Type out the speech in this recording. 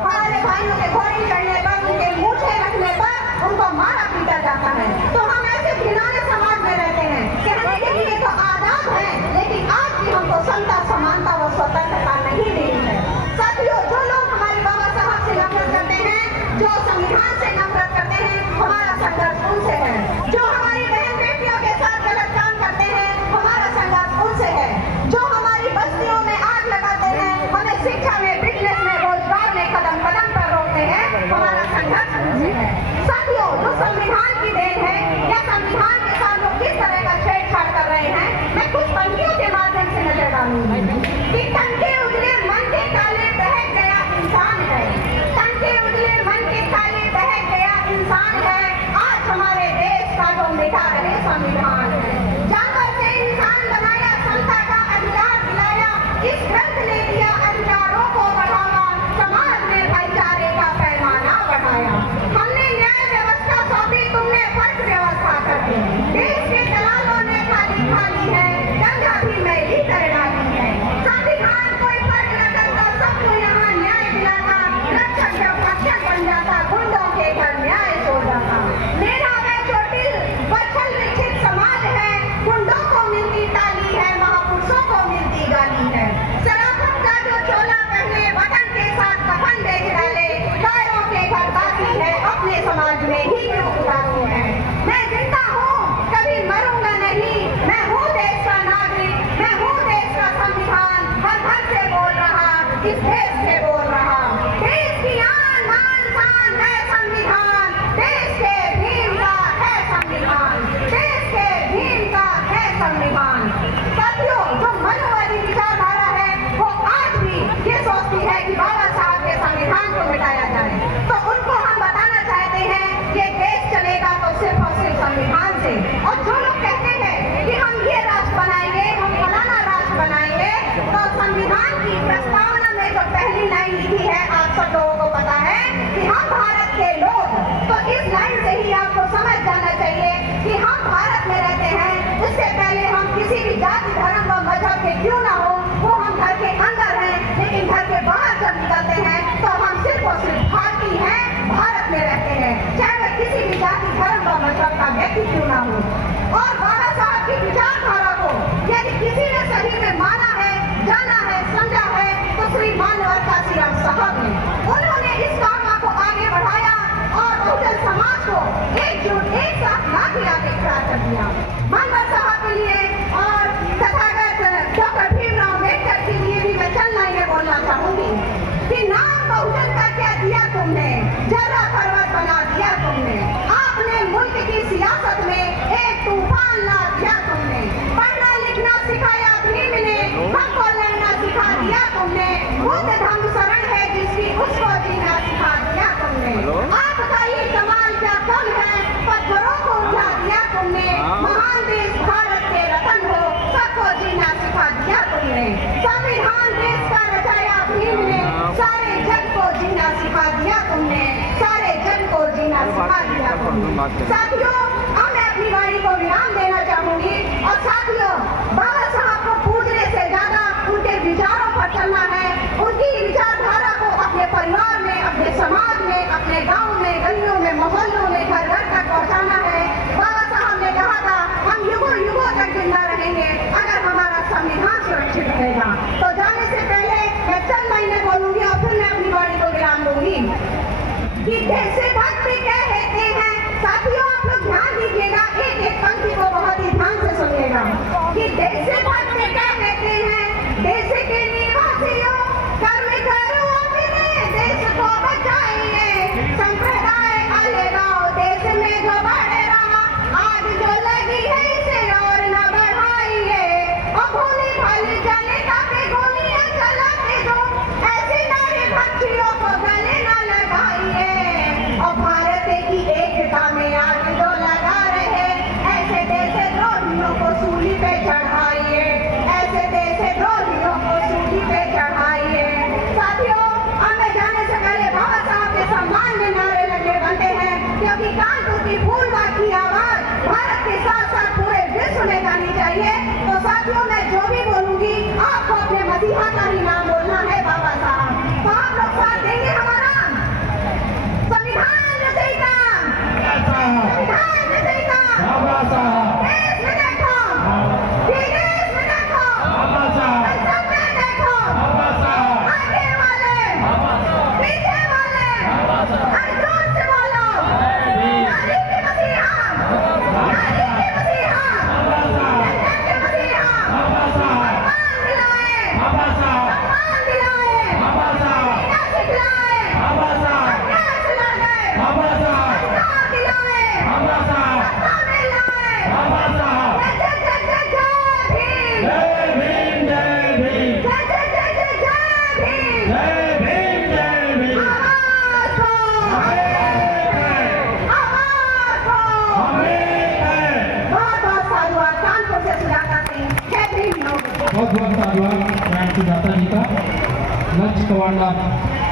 हमारे भाइयों के घोड़े चढ़ने पर, उनके मूछे रखने पर उनको मारा पीटा जाता है। तो हम ऐसे घिनौने समाज में रहते हैं। कहने के लिए तो आजाद है, लेकिन आज भी हमको समता, समानता व स्वतंत्रता नहीं मिली है। साथियों, जो लोग हमारे बाबा साहब से नफरत करते हैं, जो संविधान से नफरत करते हैं, हमारा संघर्ष उनसे है। जो हमारी बहन बेटियों के साथ गलत काम करते हैं, हमारा संघर्ष उनसे है। जो हमारी बस्तियों में आग लगाते हैं, हमें शिक्षा में, बिजनेस में, रोजगार में कदम कदम पर रोकते हैं, हमारा संघर्ष उनसे है। साथियों, जो संविधान की देन है या संविधान के साथ लोग किस तरह का छेड़छाड़ कर रहे हैं, मैं कुछ पंक्तियों के माध्यम से नजर डालूंगी कि तन के उजले मन के काले बहक गया इंसान है। तन के उजले मन के काले बहक गया इंसान है। आज हमारे देश का जो मिटा रहे संविधान है। जानवर से इंसान बनाया, समता का अधिकार दिलाया, इस ग्रंथ ने दिया अधिकारों को बढ़ावा, समाज में भाईचारे का पैमाना बढ़ाया। हमने न्याय व्यवस्था सौंपी, तुमने फर्क व्यवस्था कर दी। देश के दलालों ने खाली खाली है, गंगा भी मैली कर डाली है। संविधान कोई फर्क न करता, सबको यहाँ न्याय दिलाता, रक्षक जब भक्षक बन जाता, गुंडों के घर न्याय सो जाता। मेरा वह चोटिल वत्सल विकसित समाज है, गुंडों को मिलती ताली है, महापुरुषों को मिलती गाली है। सराफत का जो चोला पहने, वतन के साथ कफन बेच डाले, कायरों के घर बाकी है, अपने समाज में ही क्यों उदासी है। मैं जिंदा हूँ, कभी मरूंगा नहीं, मैं हूँ देश का नागरिक, मैं हूँ देश का संविधान, हर घर से बोल रहा, इस देश से बोल रहा। देश की आन बान शान है संविधान, देश के भीम का है संविधान, देश के भीम का है संविधान। साथियों, जो मनुवादी विचारधारा है, वो आज भी ये सोचती है कि बाबा साहब के संविधान को मिटाया जाए। तो उनको हम बताना चाहते हैं कि देश चलेगा तो सिर्फ और सिर्फ संविधान से। और जो लोग कहते हैं कि हम ये राष्ट्र बनाएंगे, हम फलाना राष्ट्र बनाएंगे, तो संविधान की प्रस्तावना में जो पहली लाइन लिखी है, आप सब लोगों को पता है कि हम भारत के लोग। तो इस लाइन से ही आपको समझ जाना चाहिए कि हम भारत में रहते हैं। इससे पहले हम किसी भी जाति, धर्म व मजहब के क्यों ना हो, वो हम घर के अंदर हैं, लेकिन घर के बाहर जब निकलते हैं तो हम सिर्फ और सिर्फ भारतीय हैं, भारत में रहते हैं, चाहे वह किसी भी जाति, धर्म व मजहब का व्यक्ति क्यों ना हो। और बाबा साहब की विचारधारा को यदि किसी ने सही में माना है, जाना है, समझा है, तो श्री मानवता श्रीराम साहब ने उन्होंने इस कारवा को आगे बढ़ाया और बहुजन समाज को एकजुट, एक साथ लाके आगे खड़ा कर दिया। मानवता साहब के लिए और तथागत डॉक्टर भीमराव अम्बेडकर के लिए भी मैं चंद लाइनें बोलना चाहूंगी कि नाम बहुजन का क्या दिया तुमने, जरा पर्वत बना दिया तुमने, आपने मुल्क की सियासत में एक तूफान ला दिया तुमने, पढ़ना लिखना सिखाया भीम ने, हमको लड़ना सिखा दिया तुमने, बुद्ध धर्म शरण है जिसकी उसको जीना सिखा दिया तुमने। आपका ये कमाल क्या कम है, पत्थरों को उठा दिया तुमने, महान देश भारत के रतन हो, सबको जीना सिखा दिया तुमने। संविधान देश का रचाया भीम ने, सारे जग को जीना सिखा दिया तुमने, सारे जग को जीना सिखा दिया तुमने। साथियों, अब मैं अपनी वाणी को विराम देना चाहूंगी। और साथियों, बाबा साहब को पूजने से ज्यादा उनके विचारों पर चलना है, उनकी विचारधारा को अपने परिवार में, अपने समाज में, अपने गाँव में, गलियों में, मोहल्लों में, घर घर तक पहुँचाना है। बाबा साहब ने कहा था, हम युगों युगों तक जिंदा रहेंगे अगर हमारा संविधान सुरक्षित रहेगा। तो जाने से पहले मैं चंद लाइनें बोलूंगी और फिर मैं अपनी वाणी को विराम दूंगी कि देशभक्त कहते हैं। साथियों, आप लोग ध्यान दीजिएगा, एक एक पंक्ति को बहुत ही ध्यान से सुनिएगा कि देशभक्त कहते हैं, देश के निवासियों कर्म करो अपने, देश को बचाइए, संप्रदाय अलगाओ, देश में जो बढ़ रहा, आज जो लगी है इसे और न बढ़ाइए, और भोली भाली जनता पे गोलियां चलाते दो, ऐसे नारे भक्षियों को गले न लगाइए, और भारत की धन्यवाद।